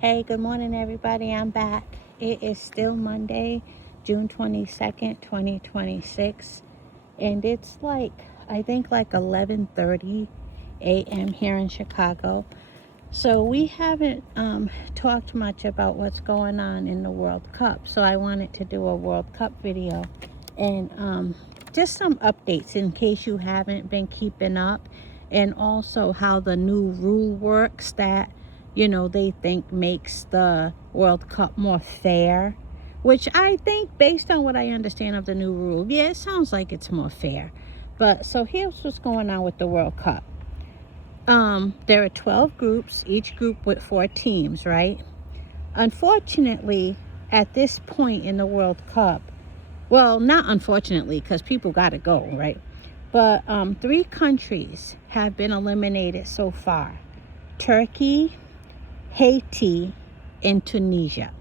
Hey, good morning, everybody. I'm back. It is still Monday, June 22nd, 2026, and it's I think, 11:30 a.m. here in Chicago. So we haven't talked much about what's going on in the World Cup. So I wanted to do a World Cup video and just some updates in case you haven't been keeping up, and also how the new rule works that they think makes the World Cup more fair, which I think, based on what I understand of the new rule, yeah, it sounds like it's more fair. But so here's what's going on with the World Cup. There are 12 groups, each group with 4 teams, right? Unfortunately, at this point in the World Cup, well, not unfortunately, because people got to go, right? But 3 countries have been eliminated so far: Turkey, Haiti, and Tunisia.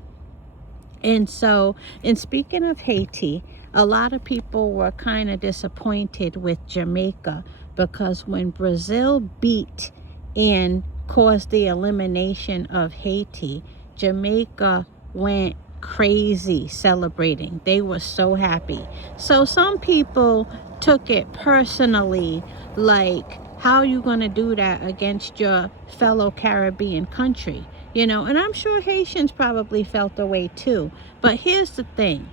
And so, and speaking of Haiti, a lot of people were kind of disappointed with Jamaica, because when Brazil beat and caused the elimination of Haiti, Jamaica went crazy celebrating. They were so happy. So some people took it personally, like, how are you going to do that against your fellow Caribbean country? And I'm sure Haitians probably felt the way too. But here's the thing: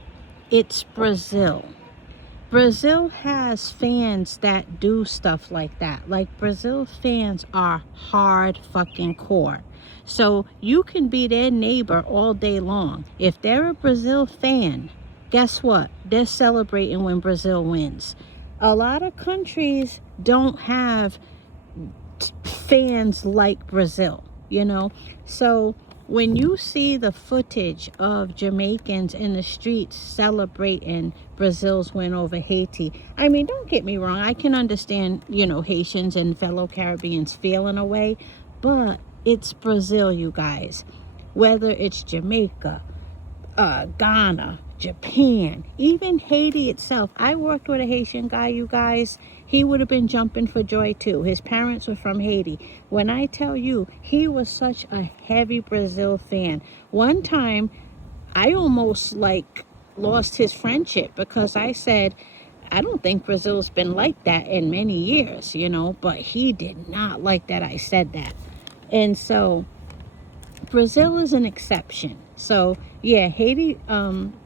it's Brazil. Brazil has fans that do stuff like that. Like, Brazil fans are hard fucking core. So you can be their neighbor all day long. If they're a Brazil fan, guess what? They're celebrating when Brazil wins. A lot of countries don't have fans like Brazil. So when you see the footage of Jamaicans in the streets celebrating Brazil's win over Haiti, I mean, don't get me wrong, I can understand, Haitians and fellow Caribbeans feeling a way, but it's Brazil, you guys. Whether it's Jamaica, Ghana, Japan, even Haiti itself. I worked with a Haitian guy, you guys. He would have been jumping for joy too. His parents were from Haiti. When I tell you, he was such a heavy Brazil fan. One time, I almost lost his friendship, because I said, I don't think Brazil's been like that in many years, but he did not like that I said that. And so Brazil is an exception. So yeah, Haiti,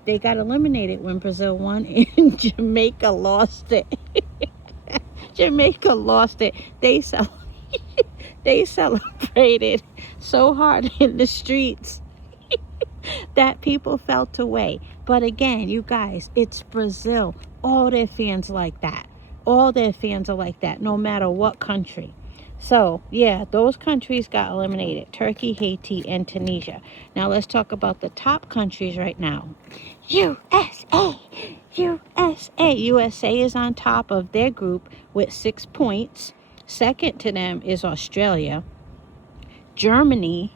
they got eliminated when Brazil won, and Jamaica lost it. Jamaica lost it. They celebrated so hard in the streets that people felt away. But again, you guys, it's Brazil. All their fans like that. All their fans are like that, no matter what country. So yeah, those countries got eliminated: Turkey, Haiti, and Tunisia. Now let's talk about the top countries right now. USA. USA is on top of their group with 6 points. Second to them is Australia. Germany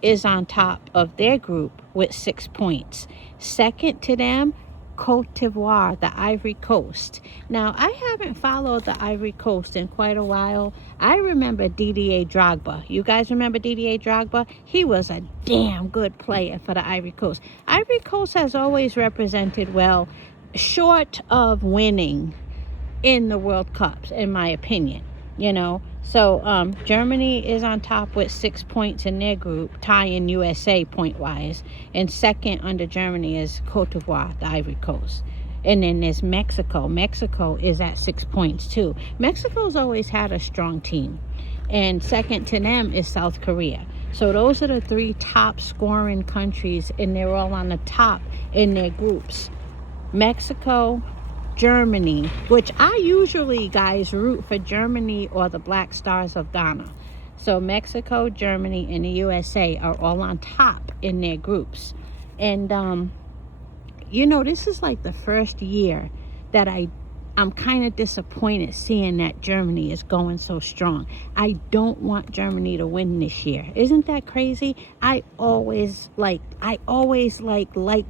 is on top of their group with 6 points. Second to them, Cote d'Ivoire, the Ivory Coast. Now, I haven't followed the Ivory Coast in quite a while. I remember Didier Drogba. You guys remember Didier Drogba? He was a damn good player for the Ivory Coast. Ivory Coast has always represented well, short of winning in the World Cups, in my opinion. So Germany is on top with 6 points in their group, tying USA point wise. And second under Germany is Cote d'Ivoire, the Ivory Coast. And then there's Mexico. Mexico is at 6 points too. Mexico's always had a strong team. And second to them is South Korea. So those are the 3 top scoring countries, and they're all on the top in their groups. Mexico, Germany, which I usually, guys, root for Germany or the Black Stars of Ghana. So Mexico, Germany, and the USA are all on top in their groups. And this is like the first year that I'm kind of disappointed seeing that Germany is going so strong. I don't want Germany to win this year. Isn't that crazy? I always like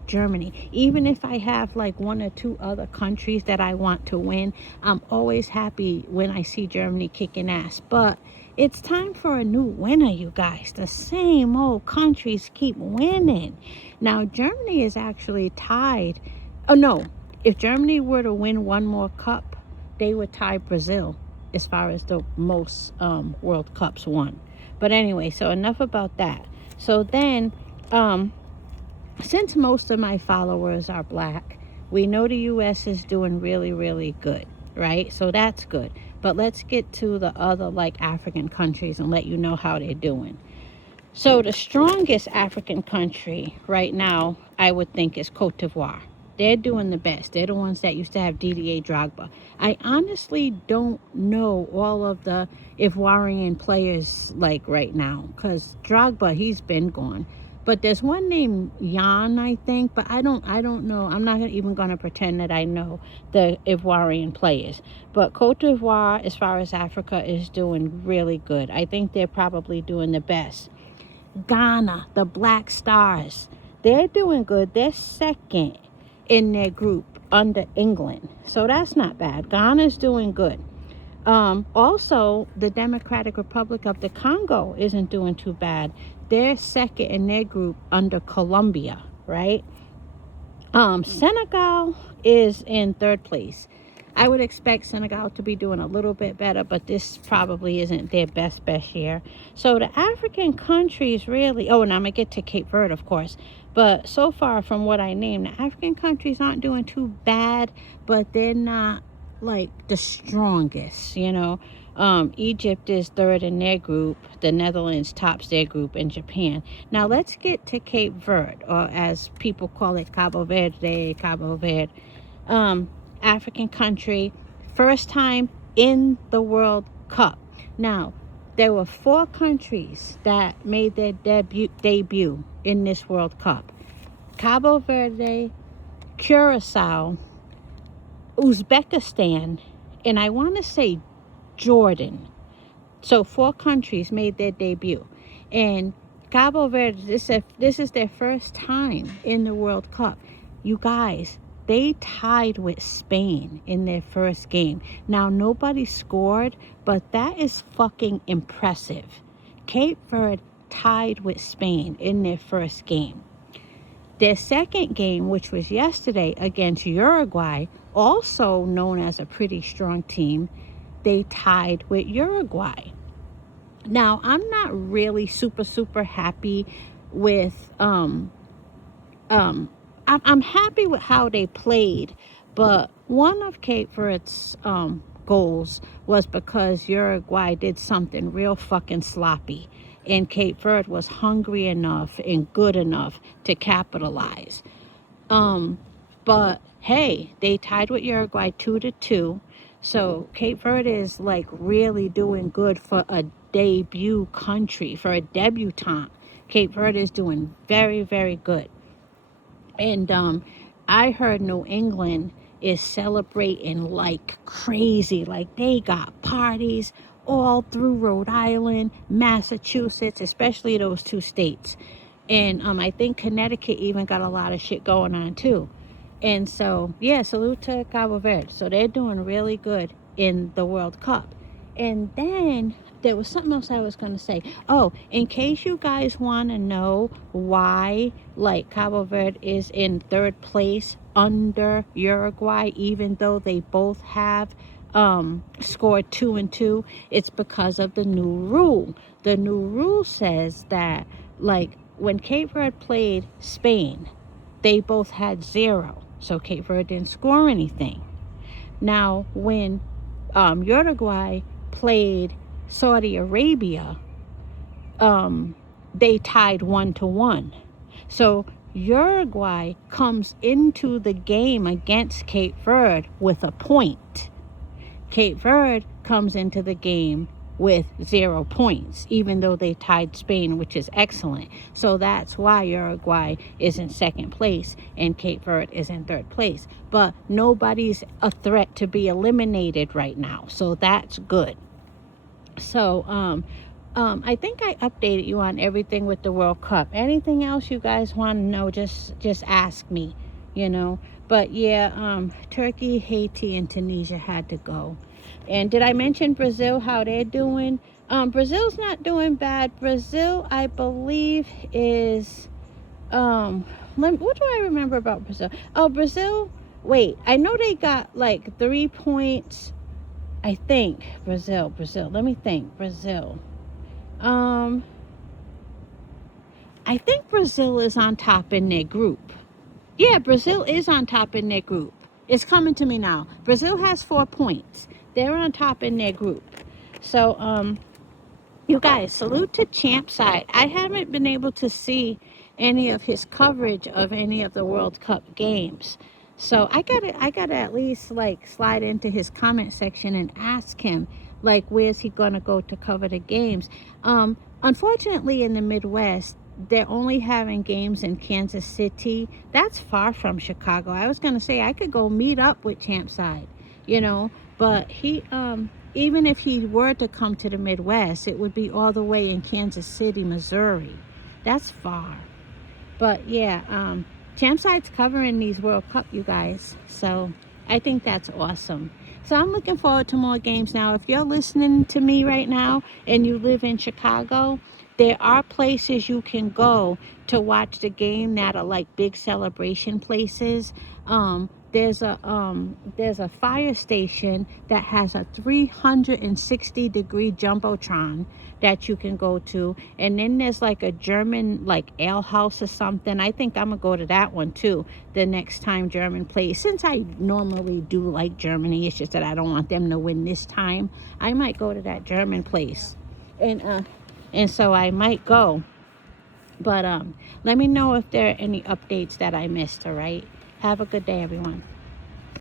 Germany. Even if I have 1 or 2 other countries that I want to win, I'm always happy when I see Germany kicking ass. But It's time for a new winner, you guys. The same old countries keep winning. Now, Germany is actually tied. Oh, no. If Germany were to win one more cup, they would tie Brazil as far as the most World Cups won. But anyway, so enough about that. So then, since most of my followers are black, we know the U.S. is doing really, really good, right? So that's good. But let's get to the other, like, African countries and let you know how they're doing. So the strongest African country right now, I would think, is Cote d'Ivoire. They're doing the best. They're the ones that used to have Didier Drogba. I honestly don't know all of the Ivorian players like right now, because Drogba, he's been gone. But there's one named Jan, I think, but I don't know. I'm not even going to pretend that I know the Ivorian players. But Cote d'Ivoire, as far as Africa, is doing really good. I think they're probably doing the best. Ghana, the Black Stars, they're doing good. They're second in their group under England. So that's not bad. Ghana's doing good. Also, the Democratic Republic of the Congo isn't doing too bad. They're second in their group under Colombia, right? Senegal is in third place. I would expect Senegal to be doing a little bit better, but this probably isn't their best year. So the African countries really, oh, and I'm going to get to Cape Verde, of course. But so far from what I named, the African countries aren't doing too bad, but they're not like the strongest, you know. Egypt is third in their group. The Netherlands tops their group, and Japan. Now let's get to Cape Verde, or as people call it, Cabo Verde. African country, first time in the World Cup. Now, there were 4 countries that made their debut in this World Cup: Cabo Verde, Curacao, Uzbekistan, and I want to say Jordan. So 4 countries made their debut. And Cabo Verde, this is their first time in the World Cup. You guys, they tied with Spain in their first game. Now, nobody scored, but that is fucking impressive. Cape Verde tied with Spain in their first game. Their second game, which was yesterday against Uruguay, also known as a pretty strong team, they tied with Uruguay. Now, I'm not really super happy with I'm happy with how they played, but one of Cape Verde's goals was because Uruguay did something real fucking sloppy, and Cape Verde was hungry enough and good enough to capitalize. But hey, they tied with Uruguay 2-2. So Cape Verde is like really doing good for a debut country, for a debutante. Cape Verde is doing very good. And I heard New England is celebrating like crazy. Like they got parties all through Rhode Island, Massachusetts, especially those 2 states. And I think Connecticut even got a lot of shit going on too. And so, yeah, salute to Cabo Verde. So they're doing really good in the World Cup. And then there was something else I was going to say. Oh, in case you guys want to know why, like, Cabo Verde is in third place under Uruguay, even though they both have scored 2-2, it's because of the new rule. The new rule says that, like, when Cape Verde played Spain, they both had 0. So Cape Verde didn't score anything. Now, when Uruguay played Saudi Arabia, they tied 1-1. So Uruguay comes into the game against Cape Verde with a point. Cape Verde comes into the game with 0 points, even though they tied Spain, which is excellent. So that's why Uruguay is in second place and Cape Verde is in third place. But nobody's a threat to be eliminated right now, so that's good. So I think I updated you on everything with the World Cup. Anything else you guys want to know, just ask me, you know. But yeah, Turkey, Haiti, and Tunisia had to go. And did I mention Brazil, how they're doing? Brazil's not doing bad. Brazil, I believe, is what do I remember about Brazil? Oh, Brazil. Wait, I know they got like 3 points. I think Brazil. Let me think. Brazil. Um, I think Brazil is on top in their group. Yeah, Brazil is on top in their group. It's coming to me now. Brazil has 4 points. They're on top in their group. So, you guys, salute to Champside. I haven't been able to see any of his coverage of any of the World Cup games. So I gotta at least like slide into his comment section and ask him like where's he gonna go to cover the games. Unfortunately in the Midwest, they're only having games in Kansas City. That's far from Chicago. I was gonna say I could go meet up with Champside, but he even if he were to come to the Midwest, it would be all the way in Kansas City, Missouri. That's far. But yeah, Champside's covering these World Cup, you guys. So I think that's awesome. So I'm looking forward to more games now. If you're listening to me right now and you live in Chicago, there are places you can go to watch the game that are like big celebration places. There's a fire station that has a 360-degree jumbotron that you can go to, and then there's like a German like ale house or something. I think I'm gonna go to that one too the next time German plays. Since I normally do like Germany, it's just that I don't want them to win this time. I might go to that German place, and so I might go. But let me know if there are any updates that I missed. All right. Have a good day, everyone.